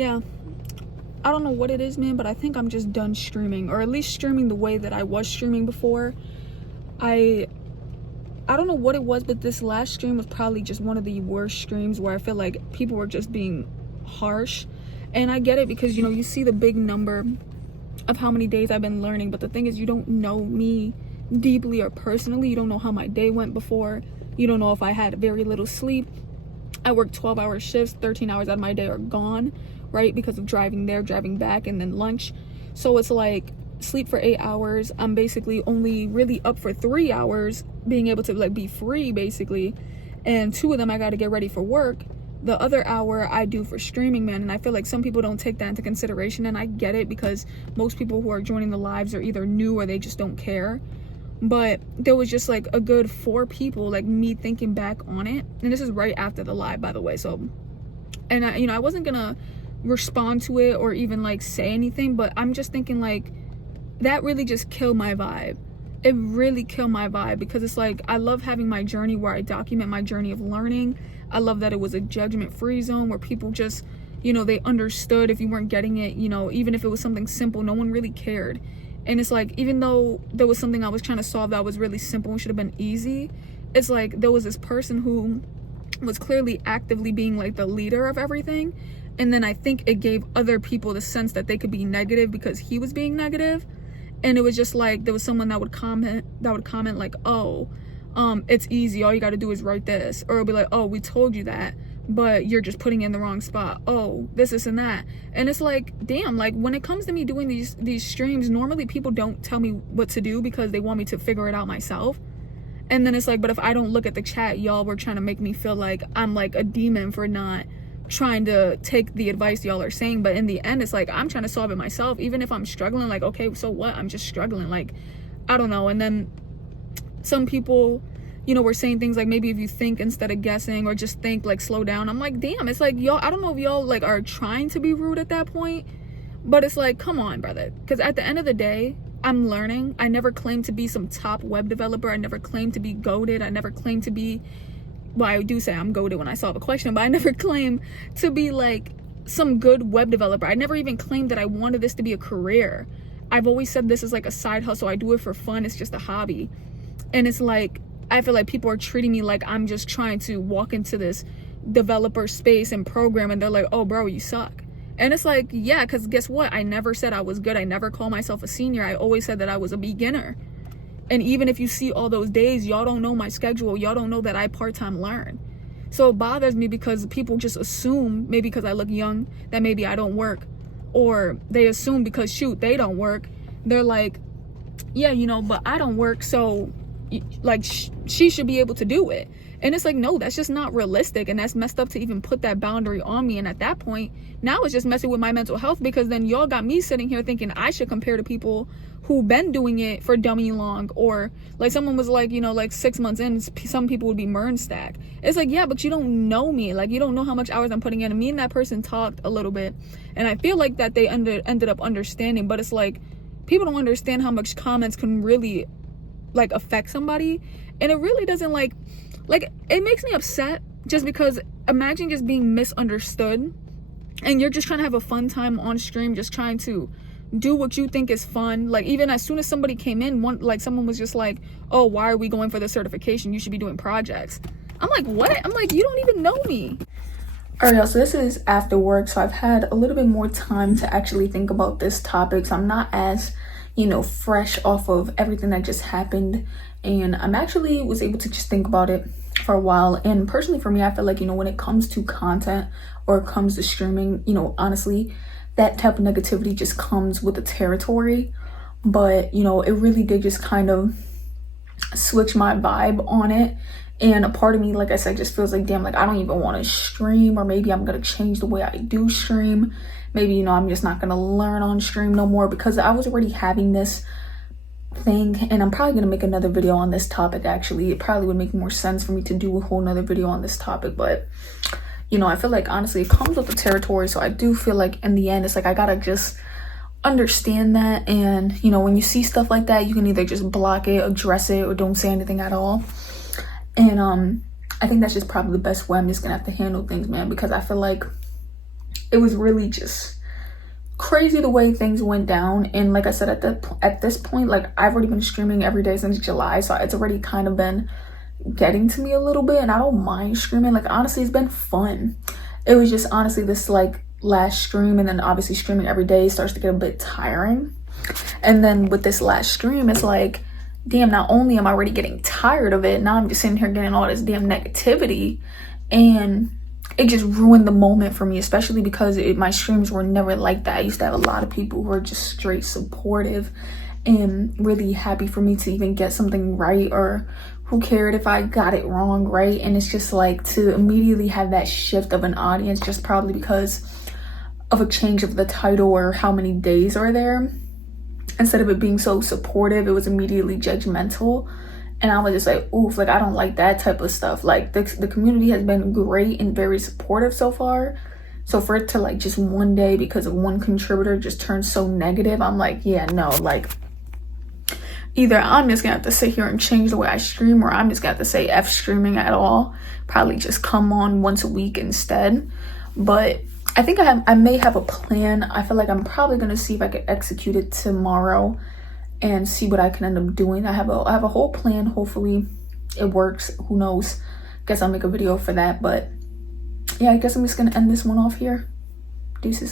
yeah, I don't know what it is, man, but I think I'm just done streaming, or at least streaming the way that I was streaming before. I don't know what it was, but this last stream was probably just one of the worst streams where I feel like people were just being harsh. And I get it because, you know, you see the big number of how many days I've been learning, but the thing is, you don't know me deeply or personally. You don't know how my day went before. You don't know if I had very little sleep. I work 12-hour shifts, 13 hours out of my day are gone, right? Because of driving there, driving back, and then lunch. So it's like sleep for 8 hours. I'm basically only really up for 3 hours, being able to like be free basically. And 2 of them I got to get ready for work. The other hour I do for streaming, man. And I feel like some people don't take that into consideration, and I get it because most people who are joining the lives are either new or they just don't care. But there was just like a good 4 people, like me thinking back on it, and this is right after the live, by the way. So, and I, you know, I wasn't gonna respond to it or even like say anything, but I'm just thinking like that really just killed my vibe. It really killed my vibe because it's like I love having my journey where I document my journey of learning. I love that it was a judgment-free zone where people just, you know, they understood if you weren't getting it, you know, even if it was something simple, no one really cared. And it's like, even though there was something I was trying to solve that was really simple and should have been easy, it's like there was this person who was clearly actively being like the leader of everything. And then I think it gave other people the sense that they could be negative because he was being negative. And it was just like, there was someone that would comment like, oh, it's easy, all you got to do is write this. Or it'll be like, oh, we told you that, but you're just putting it in the wrong spot. Oh, this and that. And it's like, damn, like when it comes to me doing these streams, normally people don't tell me what to do because they want me to figure it out myself. And then it's like, but if I don't look at the chat, y'all were trying to make me feel like I'm like a demon for not trying to take the advice y'all are saying. But in the end, it's like I'm trying to solve it myself. Even if I'm struggling, like, okay, so what? I'm just struggling, like, I don't know. And then some people, you know, were saying things like, maybe if you think instead of guessing, or just think, like, slow down. I'm like, damn, it's like, y'all, I don't know if y'all like are trying to be rude at that point, but it's like, come on, brother. Because at the end of the day, I'm learning. I never claimed to be some top web developer. I never claimed to be goated. I never claimed to be, well, I do say I'm goated when I solve a question, but I never claimed to be like some good web developer. I never even claimed that I wanted this to be a career. I've always said this is like a side hustle. I do it for fun. It's just a hobby. And it's like, I feel like people are treating me like I'm just trying to walk into this developer space and program, and they're like, oh, bro, you suck. And it's like, yeah, because guess what? I never said I was good. I never called myself a senior. I always said that I was a beginner. And even if you see all those days, y'all don't know my schedule. Y'all don't know that I part-time learn. So it bothers me because people just assume, maybe because I look young, that maybe I don't work. Or they assume because, shoot, they don't work. They're like, yeah, you know, but I don't work, so like she should be able to do it. And it's like, no, that's just not realistic, and that's messed up to even put that boundary on me. And at that point, now it's just messing with my mental health, because then y'all got me sitting here thinking I should compare to people who've been doing it for dummy long. Or like someone was like, you know, like 6 months in, some people would be MERN stack. It's like, yeah, but you don't know me. Like, you don't know how much hours I'm putting in. And me and that person talked a little bit, and I feel like that they ended up understanding. But it's like, people don't understand how much comments can really like affect somebody. And it really doesn't like it makes me upset, just because imagine just being misunderstood, and you're just trying to have a fun time on stream, just trying to do what you think is fun. Like, even as soon as somebody came in, someone was just like, oh, why are we going for the certification? You should be doing projects. I'm like, what? I'm like, you don't even know me. All right, y'all, so this is after work, so I've had a little bit more time to actually think about this topic, so I'm not as, you know, fresh off of everything that just happened. And I'm actually was able to just think about it for a while. And personally for me, I feel like, you know, when it comes to content or it comes to streaming, you know, honestly, that type of negativity just comes with the territory. But, you know, it really did just kind of switch my vibe on it. And a part of me, like I said, just feels like, damn, like I don't even want to stream, or maybe I'm going to change the way I do stream. Maybe, you know, I'm just not going to learn on stream no more, because I was already having this thing. And I'm probably going to make another video on this topic. Actually, it probably would make more sense for me to do a whole nother video on this topic. But, you know, I feel like honestly it comes with the territory. So I do feel like in the end, it's like I gotta just understand that. And, you know, when you see stuff like that, you can either just block it, address it, or don't say anything at all. And I think that's just probably the best way. I'm just gonna have to handle things, man, because I feel like it was really just crazy the way things went down. And like I said, at this point, like I've already been streaming every day since July, so it's already kind of been getting to me a little bit, and I don't mind streaming. Like honestly, it's been fun. It was just honestly this like last stream, and then obviously streaming every day starts to get a bit tiring. And then with this last stream, it's like, damn, not only am I already getting tired of it, now I'm just sitting here getting all this damn negativity, and it just ruined the moment for me, especially because my streams were never like that. I used to have a lot of people who were just straight supportive and really happy for me to even get something right, or who cared if I got it wrong, right? And it's just like to immediately have that shift of an audience just probably because of a change of the title or how many days are there. Instead of it being so supportive, it was immediately judgmental. And I was just like, oof, like I don't like that type of stuff. Like the community has been great and very supportive so far. So for it to like just one day because of one contributor just turn so negative, I'm like, yeah, no, like either I'm just gonna have to sit here and change the way I stream, or I'm just gonna have to say F streaming at all. Probably just come on once a week instead. But I think I may have a plan. I feel like I'm probably gonna see if I can execute it tomorrow and see what I can end up doing. I have a whole plan. Hopefully it works. Who knows? Guess I'll make a video for that. But yeah, I guess I'm just gonna end this one off here. Deuces.